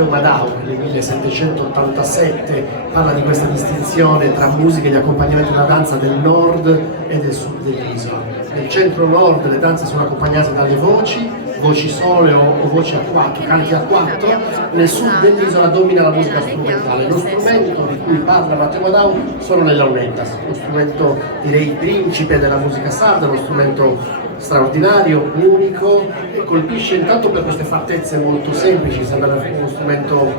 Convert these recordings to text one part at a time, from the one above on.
Madao, nel 1787, parla di questa distinzione tra musiche di accompagnamento della danza del nord e del sud dell'isola. Nel centro-nord le danze sono accompagnate dalle voci sole o voci a quattro, canti a quattro. Nel sud dell'isola domina la musica strumentale. Lo strumento di cui parla Matteo Madao sono le Launeddas, lo strumento, direi, principe della musica sarda, uno strumento straordinario, unico, e colpisce intanto per queste fattezze molto semplici, sembra uno strumento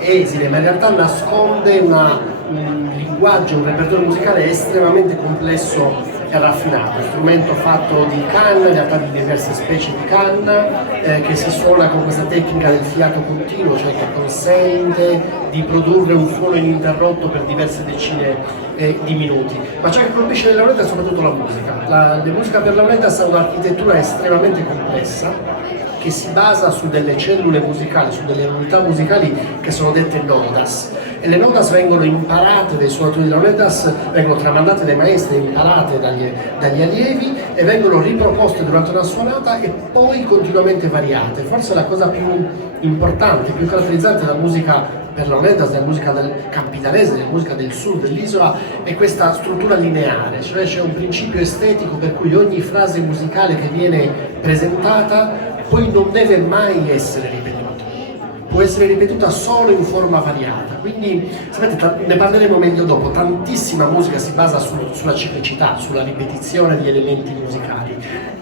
esile, ma in realtà nasconde un linguaggio, un repertorio musicale estremamente complesso e raffinato, strumento fatto di canna, in realtà di diverse specie di canna, che si suona con questa tecnica del fiato continuo, cioè che consente di produrre un suono ininterrotto per diverse decine di minuti. Ma ciò che colpisce le Launeddas è soprattutto la musica. La musica per Launeddas ha un'architettura estremamente complessa, che si basa su delle cellule musicali, su delle unità musicali che sono dette nodas. E le nodas vengono imparate dai suonatori di Launeddas, vengono tramandate dai maestri, imparate dagli allievi e vengono riproposte durante una suonata e poi continuamente variate. Forse la cosa più importante, più caratterizzante della musica per Launeddas, della musica del capitanese, della musica del sud dell'isola, è questa struttura lineare, cioè c'è un principio estetico per cui ogni frase musicale che viene presentata poi non deve mai essere ripetuta, può essere ripetuta solo in forma variata. Quindi, sapete, ne parleremo meglio dopo, tantissima musica si basa sulla ciclicità, sulla ripetizione di elementi musicali.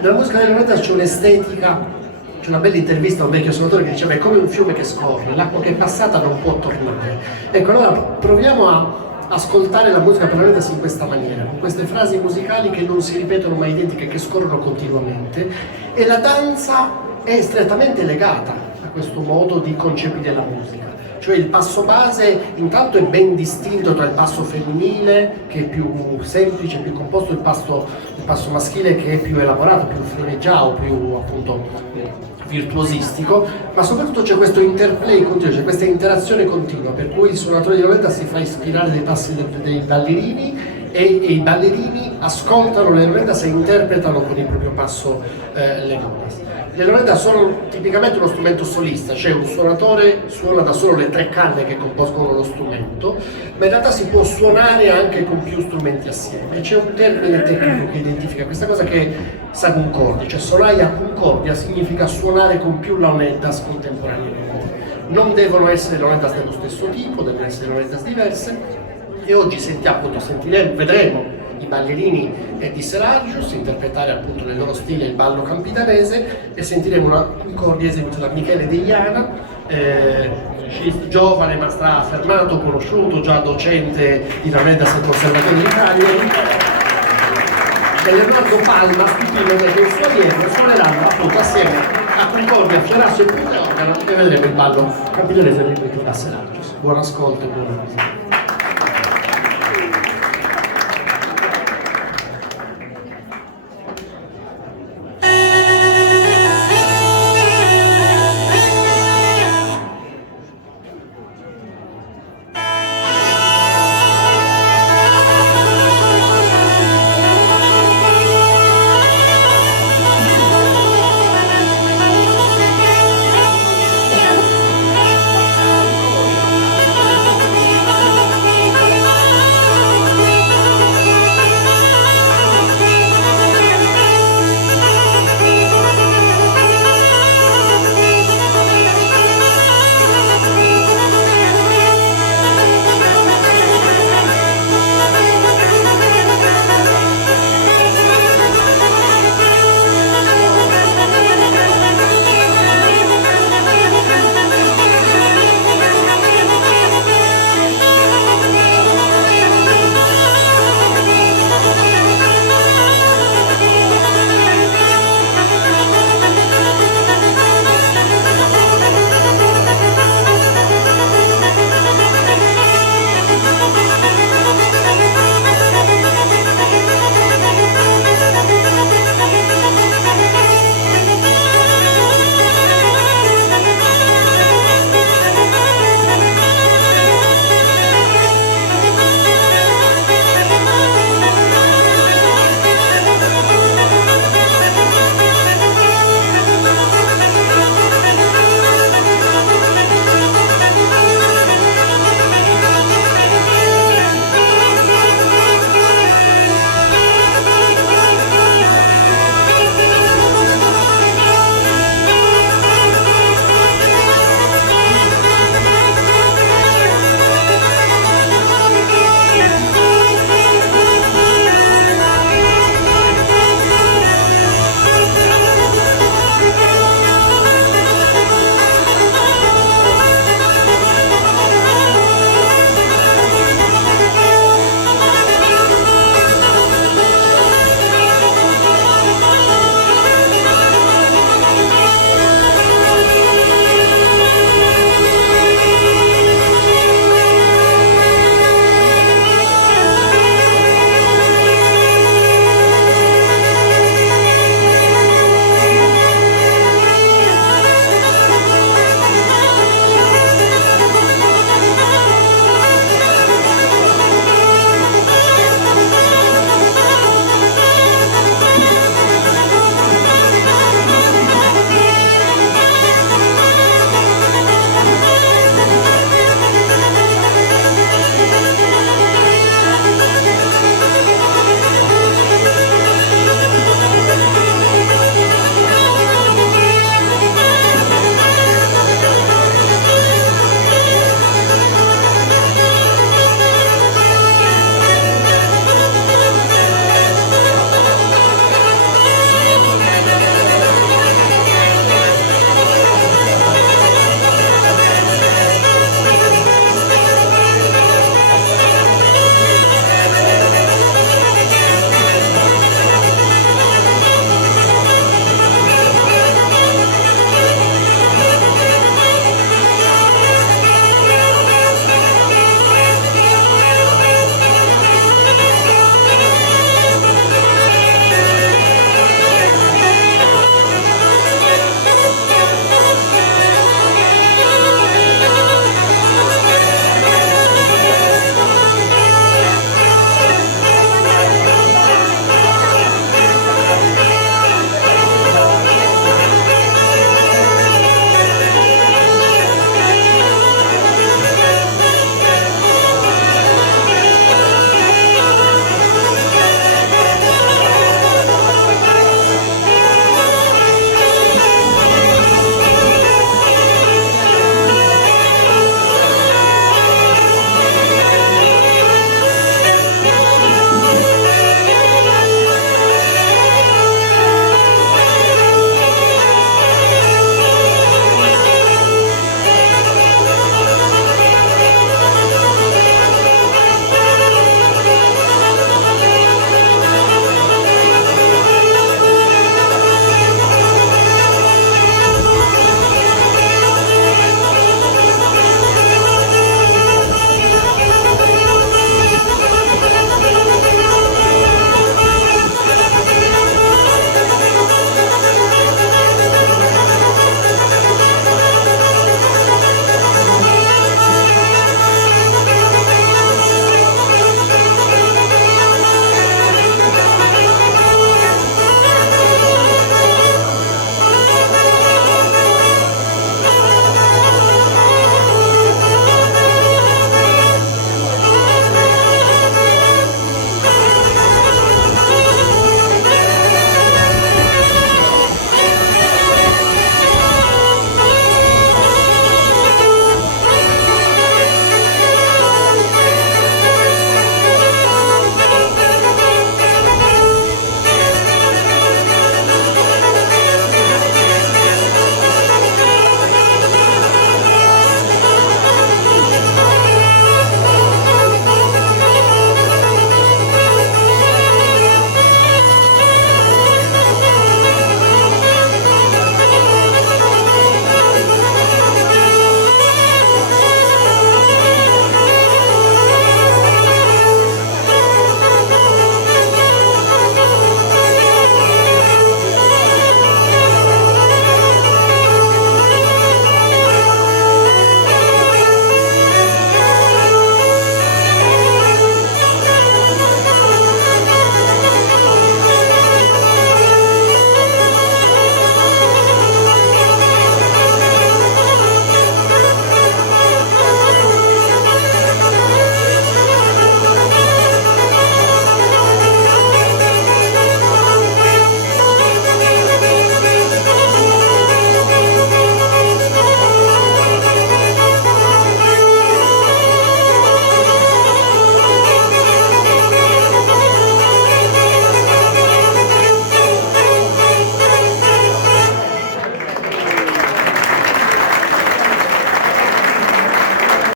Nella musica delle Launeddas c'è un'estetica, c'è una bella intervista a un vecchio suonatore che diceva: è come un fiume che scorre, l'acqua che è passata non può tornare. Ecco, allora proviamo a ascoltare la musica per Launeddas in questa maniera, con queste frasi musicali che non si ripetono mai identiche, che scorrono continuamente, e la danza è strettamente legata a questo modo di concepire la musica. Cioè il passo base intanto è ben distinto tra il passo femminile, che è più semplice, più composto, il passo maschile che è più elaborato, più fioneggiato, più appunto virtuosistico, ma soprattutto c'è questo interplay continuo, c'è questa interazione continua, per cui il suonatore di Launeddas si fa ispirare dai passi dei ballerini e i ballerini ascoltano le Launeddas e interpretano con il proprio passo le Launeddas. Le Launeddas sono tipicamente uno strumento solista, cioè un suonatore suona da solo le tre canne che compongono lo strumento, ma in realtà si può suonare anche con più strumenti assieme. C'è un termine tecnico che identifica questa cosa, che è Cuncordia, cioè suonare a Cuncordia significa suonare con più Launeddas contemporaneamente. Non devono essere Launeddas dello stesso tipo, devono essere Launeddas diverse, e oggi vedremo i ballerini di Serargius interpretare appunto nel loro stile il ballo campidanese, e sentiremo una Cuncordia eseguita da Michele, Deiana, giovane ma straffermato, conosciuto, già docente di Launeddas al Conservatorio di Cagliari, e Leonardo Palmas, tutti i suoi allievi suoneranno appunto assieme a Cuncordia, Fiorassiu e Punt'e, Organu, e vedremo il ballo campidanese eseguito da Serargius. Buon ascolto e buona musica.